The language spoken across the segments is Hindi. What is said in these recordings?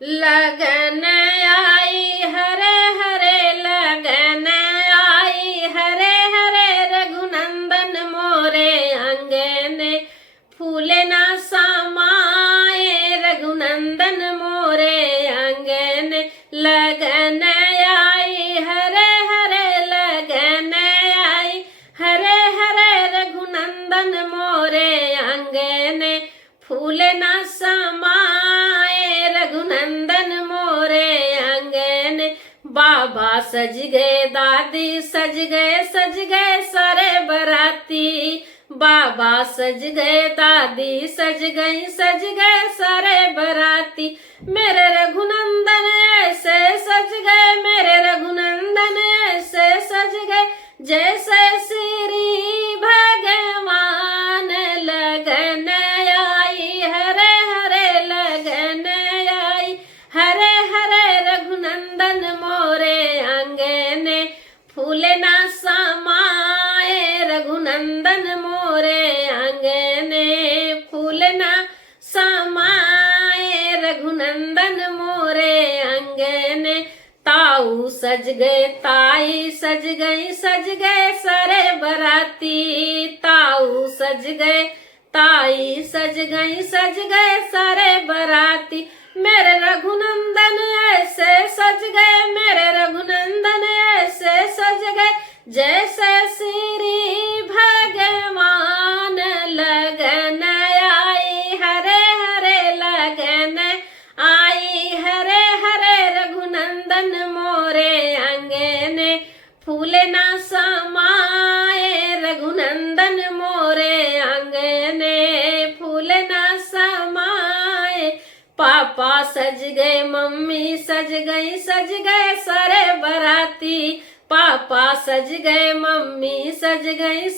लगन आई हरे हरे लगन आई हरे हरे रघुनंदन मोरे अंगने फूले ना समाए रघुनंदन मोरे अंगने लगन आई हरे हरे लगन आई हरे हरे रघुनंदन मोरे अंगने फूले ना समाए रघुनंदन मोरे अंगने बाबा सज गए दादी सज गए सारे बराती बाबा सज गए दादी सज गए सारे बराती मेरे रघुनंदन ऐसे सज गए मेरे रघुनंदन ऐसे सज गए जैसे श्री भगवान लगन आई हरे हरे लगन आई हरे हरे रघुनंदन मोरे अंगने फूले ना समाए रघुनंदन मोरे अंगने फूले ना समाए रघुनंदन मोरे अंगने ताऊ सज गए ताई सज गए सारे बराती ताऊ सज गए ताई सज गए सारे बराती मेरे रघुनंदन ऐसे सज गए मेरे रघुनंदन ऐसे सज गए जैसे श्री भगवान लगन आई हरे हरे लगन आई हरे हरे रघुनंदन मोरे अंगने फूले ना समाए रघुनंदन मोरे अंगने फूले ना समाए पापा सज गए मम्मी सज गए सारे बराती पापा सज गए मम्मी सज गए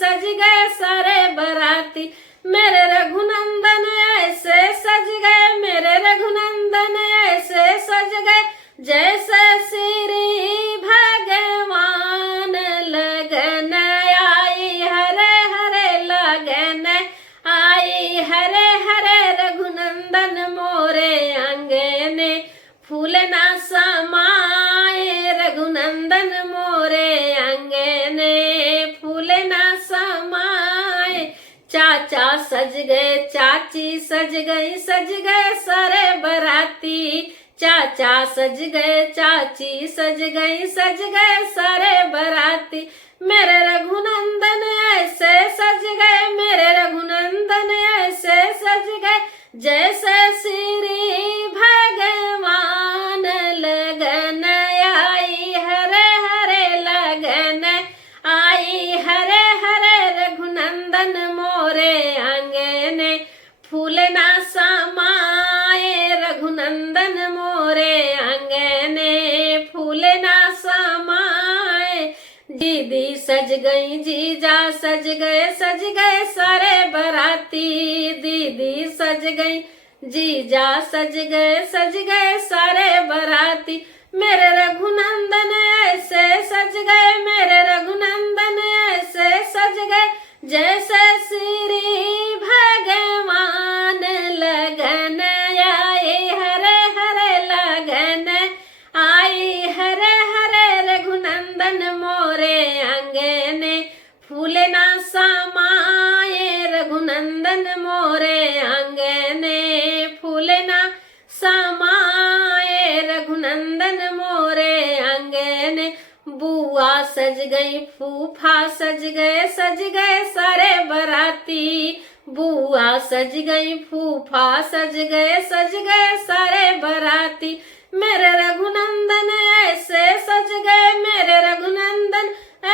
सारे बराती मेरे रघुनंदन ऐसे सज गए मेरे रघुनंदन ऐसे सज गए जैसे श्री भगवान लगन आई हरे हरे लगन आई हरे हरे रघुनंदन मोरे अंगने फूले ना समाए रघुनंदन मोरे अंगने फूले ना समाए चाचा सज गए चाची सज गए सारे बराती चाचा सज गए चाची सज गए सारे बराती मेरे रघुनंदन ऐसे सज गए मेरे रघुनंदन ऐसे सज गए जैसे श्री भगवान लगन आई हरे हरे लगन आई हरे हरे रघुनंदन मोरे अंगने फूले ना समाए रघुनंदन मोरे अंगने फूले ना समाए दीदी सज गई जीजा सज गए सारे बराती दीदी सज गई जीजा सज गए सारे बराती मेरे रघुनंदन ऐसे सज गए मेरे रघुनंदन ऐसे सज गए जैसे श्री भगवान लगन आई हरे हरे लगन आई हरे हरे रघुनंदन मोरे अंगने फूले ना समाए रघुनंदन मोरे अंगने फूले ना समाए रघुनंदन मोरे अंगने बुआ सज गई फूफा सज गए सारे बराती बुआ सज गई फूफा सज गए सारे बराती मेरे रघुनंदन ऐसे सज गए मेरे रघुनंदन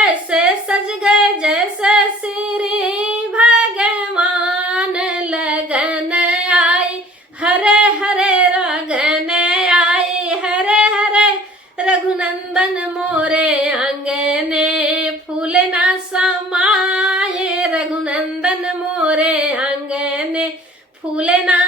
ऐसे सज गए जैसे श्री भगवान लगन आई हरे हरे लगन आई हरे हरे रघुनंदन मोरे अंगने फूले ना समाए रघुनंदन मोरे अंगने फूले ना